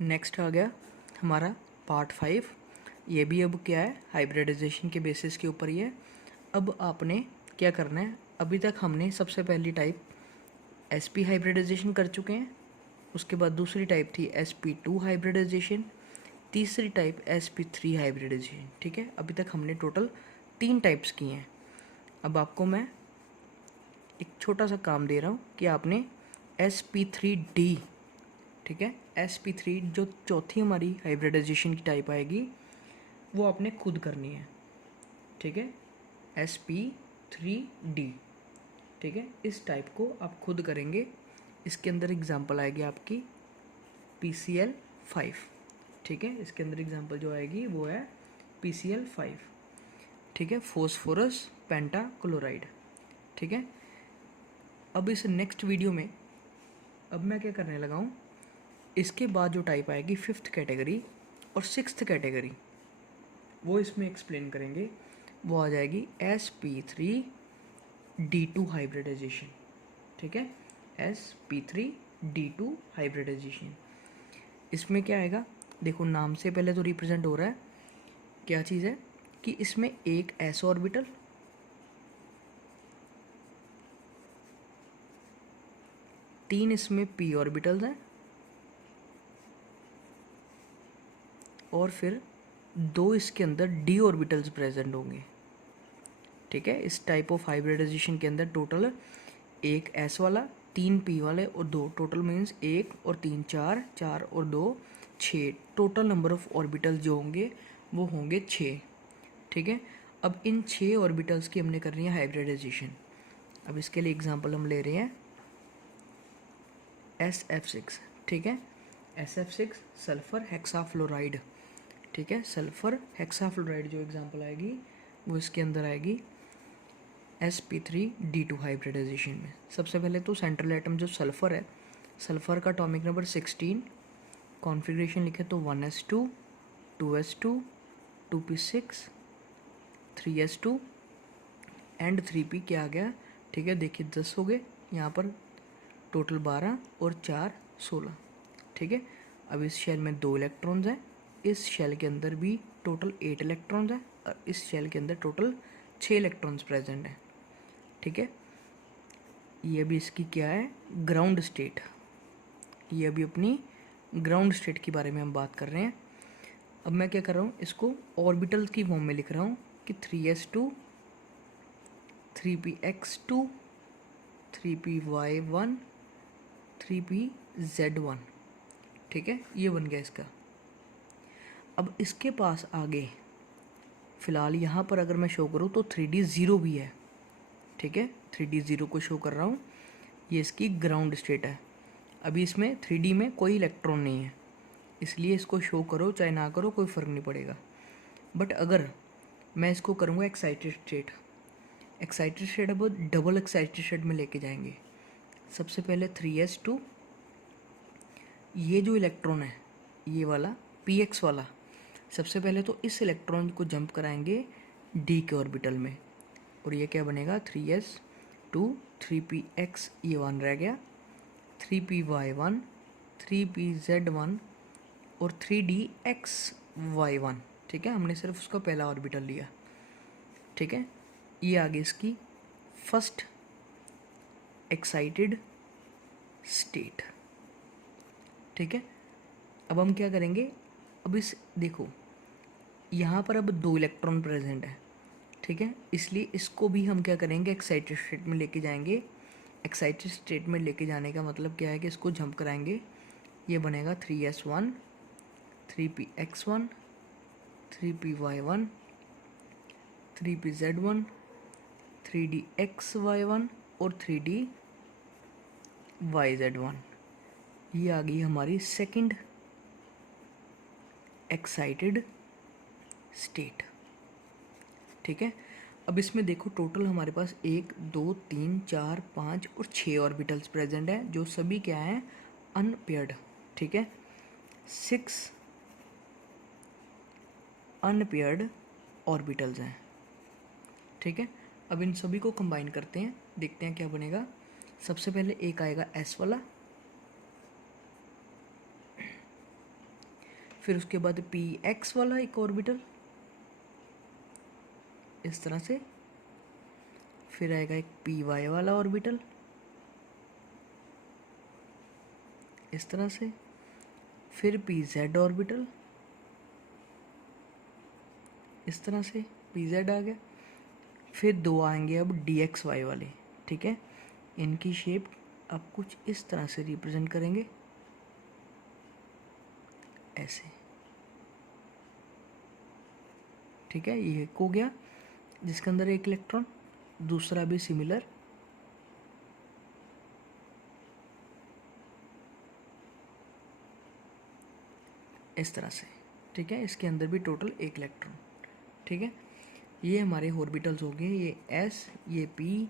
Next आ गया हमारा part 5। ये भी अब क्या है, हाइब्रिडाइजेशन के बेसिस के ऊपर ही है। अब आपने क्या करना है, अभी तक हमने सबसे पहली टाइप sp हाइब्रिडाइजेशन कर चुके हैं, उसके बाद दूसरी टाइप थी sp2 हाइब्रिडाइजेशन, तीसरी टाइप sp3 हाइब्रिडाइजेशन। ठीक है, अभी तक हमने टोटल 3 टाइप्स की हैं। अब आपको मैं एक छोटा सा काम दे रहा हूँ कि आपने sp3d, ठीक है, sp3 जो चौथी हमारी हाइब्रिडाइजेशन की टाइप आएगी वो आपने खुद करनी है। ठीक है, sp3d, ठीक है, इस टाइप को आप खुद करेंगे। इसके अंदर एग्जांपल आएगी आपकी PCl5। ठीक है, इसके अंदर एग्जांपल जो आएगी वो है PCl5। ठीक है, फॉस्फोरस पेंटाक्लोराइड। ठीक है, अब इस नेक्स्ट वीडियो में अब मैं क्या करने लगा हूँ, इसके बाद जो टाइप आएगी 5th कैटेगरी और 6th कैटेगरी वो इसमें एक्सप्लेन करेंगे। वो आ जाएगी sp3d2 हाइब्रिडाइजेशन। ठीक है, sp3d2 हाइब्रिडाइजेशन। इसमें क्या आएगा, देखो नाम से पहले तो रिप्रेजेंट हो रहा है क्या चीज़ है कि इसमें एक s ऑर्बिटल, तीन इसमें p ऑर्बिटल्स हैं और फिर दो इसके अंदर d ऑर्बिटल्स प्रेजेंट होंगे। ठीक है, इस टाइप ऑफ हाइब्रिडाइजेशन के अंदर टोटल एक s वाला, तीन p वाले और दो, टोटल मीन्स एक और तीन चार, चार और दो छः, टोटल नंबर ऑफ ऑर्बिटल्स जो होंगे वो होंगे 6। ठीक है, अब इन 6 ऑर्बिटल्स की हमने करनी है हाइब्रिडाइजेशन। अब इसके लिए एग्जांपल हम ले रहे हैं SF6। ठीक है, SF6 सल्फर हेक्साफ्लोराइड। ठीक है, सल्फर हेक्साफ्लोराइड जो एग्जांपल आएगी वो इसके अंदर आएगी sp3d2 हाइब्रिडाइजेशन में। सबसे पहले तो सेंट्रल एटम जो सल्फर है, सल्फर का एटॉमिक नंबर 16, कॉन्फ़िगरेशन लिखे तो 1s2 2s2 2p6 3s2 and 3p क्या आ गया। ठीक है, देखिए 10 हो गए यहाँ पर, टोटल 12 और 4 16। ठीक है, अब इस शेल में 2 इलेक्ट्रॉन्स हैं, इस शेल के अंदर भी टोटल 8 इलेक्ट्रॉन्स हैं और इस शेल के अंदर टोटल 6 इलेक्ट्रॉन्स प्रेजेंट हैं। ठीक है, ये भी इसकी क्या है, ग्राउंड स्टेट। ये अभी अपनी ग्राउंड स्टेट के बारे में हम बात कर रहे हैं। अब मैं क्या कर रहा हूँ, इसको ऑर्बिटल की फॉर्म में लिख रहा हूँ कि 3s2 3px2 3py1 3pz1। ठीक है, ये बन गया इसका। अब इसके पास आगे फ़िलहाल यहाँ पर अगर मैं शो करूँ तो 3d0 भी है। ठीक है, 3d0 को शो कर रहा हूँ, ये इसकी ग्राउंड स्टेट है। अभी इसमें 3d में कोई इलेक्ट्रॉन नहीं है, इसलिए इसको शो करो चाहे ना करो कोई फ़र्क नहीं पड़ेगा। बट अगर मैं इसको करूँगा एक्साइटेड स्टेट, एक्साइटेड स्टेट अब डबल एक्साइटेड स्टेट में लेके जाएंगे। सबसे पहले 3s2, ये जो इलेक्ट्रॉन है ये वाला px वाला, सबसे पहले तो इस इलेक्ट्रॉन को जंप कराएंगे d के ऑर्बिटल में और ये क्या बनेगा 3s2 3px, ये 1 रह गया, 3py1 3pz1 और 3dxy1। ठीक है, हमने सिर्फ उसका पहला ऑर्बिटल लिया। ठीक है, ये आगे इसकी फर्स्ट एक्साइटेड स्टेट। ठीक है, अब हम क्या करेंगे, अब इस देखो यहाँ पर अब 2 इलेक्ट्रॉन प्रेजेंट है। ठीक है, इसलिए इसको भी हम क्या करेंगे, एक्साइटेड स्टेट में लेके जाएंगे। एक्साइटेड स्टेट में लेके जाने का मतलब क्या है कि इसको जंप कराएंगे, ये बनेगा 3s1 3px1 3py1 3pz1 3dxy1 और 3dyz1। ये आ गई हमारी सेकंड एक्साइटेड स्टेट। ठीक है, अब इसमें देखो टोटल हमारे पास 1 2 3 4 5 और 6 ऑर्बिटल्स प्रेजेंट हैं जो सभी क्या हैं, अनपेयर्ड। ठीक है, 6 अनपेयर्ड ऑर्बिटल्स हैं। ठीक है, अब इन सभी को कंबाइन करते हैं, देखते हैं क्या बनेगा। सबसे पहले एक आएगा s वाला, फिर उसके बाद पी एक्स वाला एक ऑर्बिटल इस तरह से, फिर आएगा एक पी वाई वाला ऑर्बिटल इस तरह से, फिर पी जेड ऑर्बिटल इस तरह से, पी जेड आ गया। फिर दो आएंगे अब डी एक्स वाई वाले, ठीक है। इनकी शेप अब कुछ इस तरह से रिप्रेजेंट करेंगे, ऐसे, ठीक है। ये एक हो गया जिसके अंदर एक इलेक्ट्रॉन, दूसरा भी सिमिलर, इस तरह से, ठीक है। इसके अंदर भी टोटल एक इलेक्ट्रॉन, ठीक है। ये हमारे ऑर्बिटल्स हो गए, ये एस, ये P,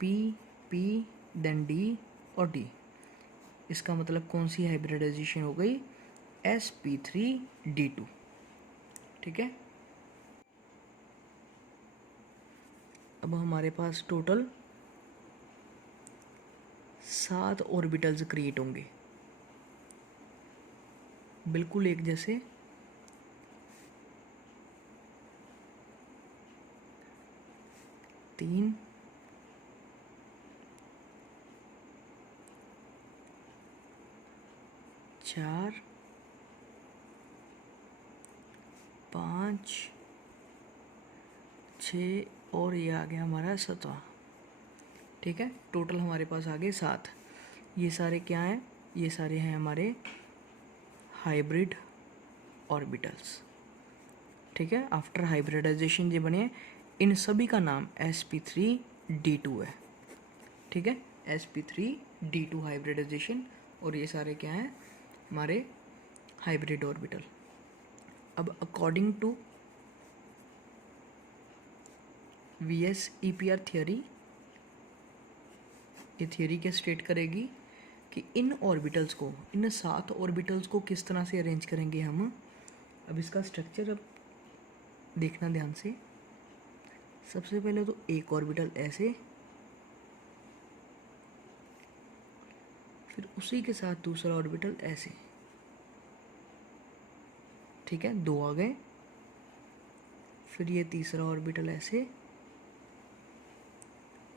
P, P, then D और डी। इसका मतलब कौन सी हाइब्रिडाइजेशन हो गई, sp3d2, ठीक है। अब हमारे पास टोटल 7 ऑर्बिटल्स क्रिएट होंगे, बिल्कुल एक जैसे। 3, 4, 5, 6 और ये आ गया हमारा 7वां, ठीक है। टोटल हमारे पास आ गए 7। ये सारे क्या हैं, ये सारे हैं हमारे हाइब्रिड ऑर्बिटल्स, ठीक है। आफ्टर हाइब्रिडाइजेशन जो बने, इन सभी का नाम sp3d2 है, ठीक है। sp3d2 हाइब्रिडाइजेशन, और ये सारे क्या हैं, हमारे हाइब्रिड ऑर्बिटल। अब अकॉर्डिंग टू VS-EPR थियोरी, ये थियोरी क्या स्टेट करेगी कि इन ऑर्बिटल्स को, इन 7 ऑर्बिटल्स को किस तरह से अरेंज करेंगे हम। अब इसका स्ट्रक्चर अब देखना ध्यान से। सबसे पहले तो एक ऑर्बिटल ऐसे, फिर उसी के साथ दूसरा ऑर्बिटल ऐसे, ठीक है। 2 आ गए, फिर ये तीसरा ऑर्बिटल ऐसे,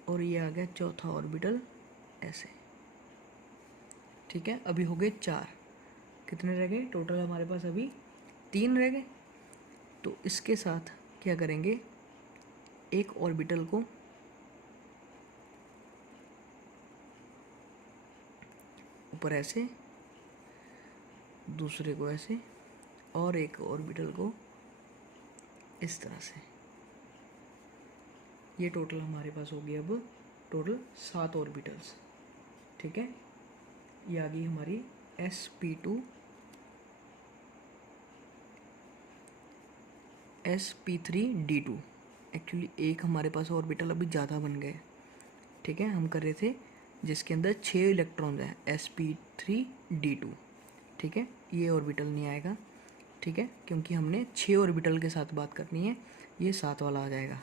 और ये आ गया चौथा ऑर्बिटल ऐसे, ठीक है। अभी हो गए 4, कितने रह गए टोटल हमारे पास, अभी 3 रह गए। तो इसके साथ क्या करेंगे, एक ऑर्बिटल को ऊपर ऐसे, दूसरे को ऐसे, और एक ऑर्बिटल को इस तरह से। ये टोटल हमारे पास हो गया अब टोटल 7 ऑर्बिटल्स, ठीक है। ये आ गई हमारी sp2, sp3d2। एक्चुअली एक हमारे पास ऑर्बिटल अभी ज़्यादा बन गए, ठीक है। हम कर रहे थे जिसके अंदर 6 इलेक्ट्रॉन है, sp3d2, ठीक है। ये ऑर्बिटल नहीं आएगा, ठीक है, क्योंकि हमने 6 ऑर्बिटल के साथ बात करनी है, ये 7 वाला आ जाएगा,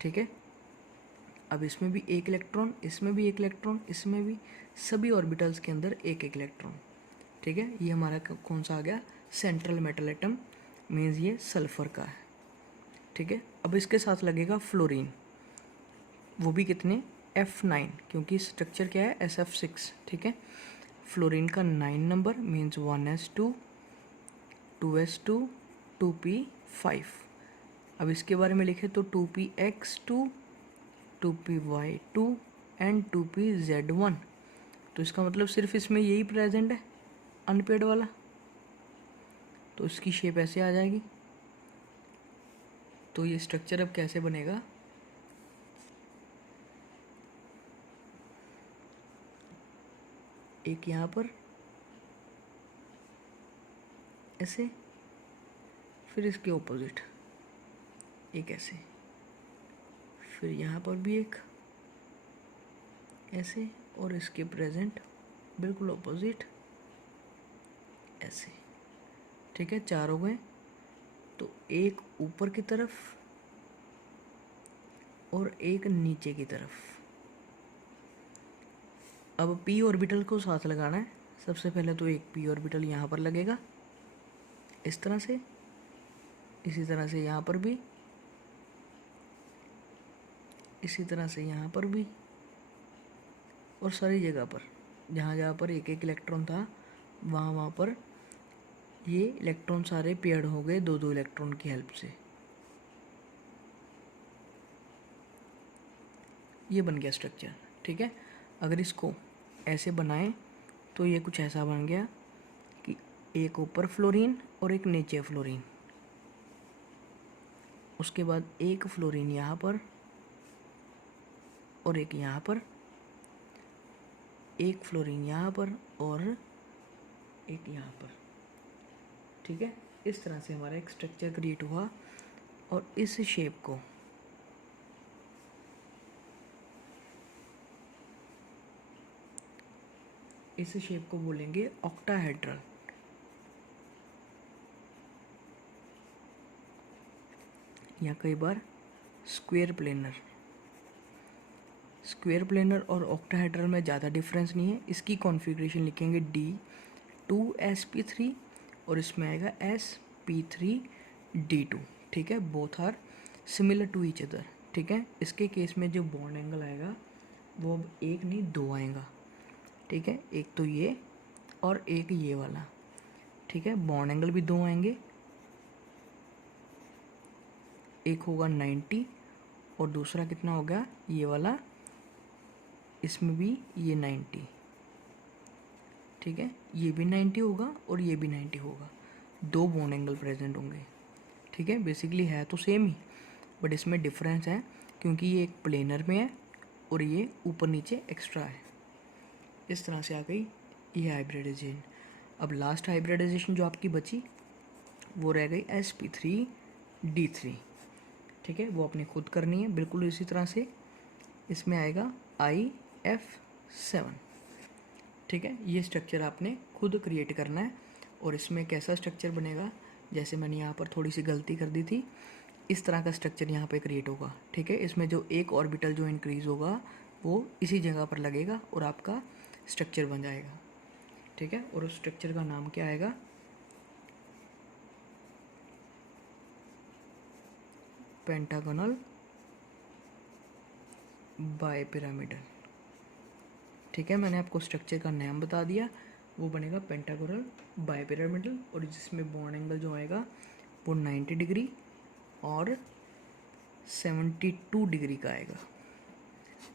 ठीक है। अब इसमें भी एक इलेक्ट्रॉन, इसमें भी एक इलेक्ट्रॉन, इसमें भी, सभी ऑर्बिटल्स के अंदर एक एक इलेक्ट्रॉन, ठीक है। ये हमारा कौन सा आ गया, सेंट्रल मेटल एटम, मीन्स ये सल्फर का है, ठीक है। अब इसके साथ लगेगा फ्लोरीन, वो भी कितने, F9, क्योंकि स्ट्रक्चर क्या है, SF6, ठीक है। फ्लोरीन का 9 number, means 1s2, 2s2, 2p5। अब इसके बारे में लिखे तो 2px2, 2py2 एंड 2pz1। तो इसका मतलब सिर्फ इसमें यही प्रेजेंट है, अनपेड वाला, तो इसकी शेप ऐसे आ जाएगी। तो ये स्ट्रक्चर अब कैसे बनेगा, एक यहाँ पर ऐसे, फिर इसके ऑपोजिट एक ऐसे, फिर यहाँ पर भी एक ऐसे, और इसके प्रेजेंट बिल्कुल ऑपोजिट ऐसे, ठीक है। 4 हो गए। तो एक ऊपर की तरफ और एक नीचे की तरफ। अब p ऑर्बिटल को साथ लगाना है। सबसे पहले तो एक p ऑर्बिटल यहाँ पर लगेगा, इस तरह से, इसी तरह से यहाँ पर भी, इसी तरह से यहाँ पर भी, और सारी जगह पर जहाँ जहाँ पर एक एक इलेक्ट्रॉन था वहाँ वहाँ पर ये इलेक्ट्रॉन सारे पेयर्ड हो गए 2-2 इलेक्ट्रॉन की हेल्प से। ये बन गया स्ट्रक्चर। ठीक है, अगर इसको ऐसे बनाएं तो ये कुछ ऐसा बन गया कि एक ऊपर फ्लोरीन और एक नीचे फ्लोरीन, उसके बाद एक फ्लोरीन यहाँ पर और एक यहाँ पर, एक फ्लोरीन यहाँ पर और एक यहाँ पर। ठीक है, इस तरह से हमारा एक स्ट्रक्चर क्रिएट हुआ और इस शेप को बोलेंगे ऑक्टाहेड्रल। या कई बार स्क्वायर प्लेनर और ऑक्टाहेड्रल में ज़्यादा डिफरेंस नहीं है। इसकी कॉन्फ़िगरेशन लिखेंगे D2sp3 और इसमें आएगा sp3d2। ठीक है, both are similar to each other. ठीक है, इसके केस में जो बॉन्ड एंगल आएगा वो अब एक नहीं 2 आएगा। ठीक है, एक तो ये और एक ये वाला। ठीक है, बॉन्ड एंगल भी 2 आएंगे, एक होगा 90 और दूसरा कितना होगा ये वाला, इसमें भी ये 90। ठीक है, ये भी 90 होगा और ये भी 90 होगा, 2 बॉन्ड एंगल प्रेजेंट होंगे। ठीक है, बेसिकली है तो सेम ही, बट इसमें डिफरेंस है क्योंकि ये एक प्लेनर में है और ये ऊपर नीचे एक्स्ट्रा है। इस तरह से आ गई ये हाइब्रिडाइजेशन। अब लास्ट हाइब्रिडाइजेशन जो आपकी बची वो रह गई sp3d3। ठीक है, वो अपने खुद करनी है बिल्कुल इसी तरह से। इसमें आएगा IF7। ठीक है, ये स्ट्रक्चर आपने खुद क्रिएट करना है। और इसमें कैसा स्ट्रक्चर बनेगा, जैसे मैंने यहाँ पर थोड़ी सी गलती कर दी थी, इस तरह का स्ट्रक्चर यहाँ पे क्रिएट होगा। ठीक है, इसमें जो एक ऑर्बिटल जो इंक्रीज़ होगा वो इसी जगह पर लगेगा और आपका स्ट्रक्चर बन जाएगा। ठीक है, और उस स्ट्रक्चर का नाम क्या आएगा, पेंटागोनल बाइपिरामिडल। ठीक है, मैंने आपको स्ट्रक्चर का नाम बता दिया, वो बनेगा पेंटागोनल बाइपिरामिडल और जिसमें बॉन्ड एंगल जो आएगा वो 90 डिग्री और 72 डिग्री का आएगा।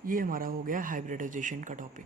ये हमारा हो गया हाइब्रिडाइजेशन का टॉपिक।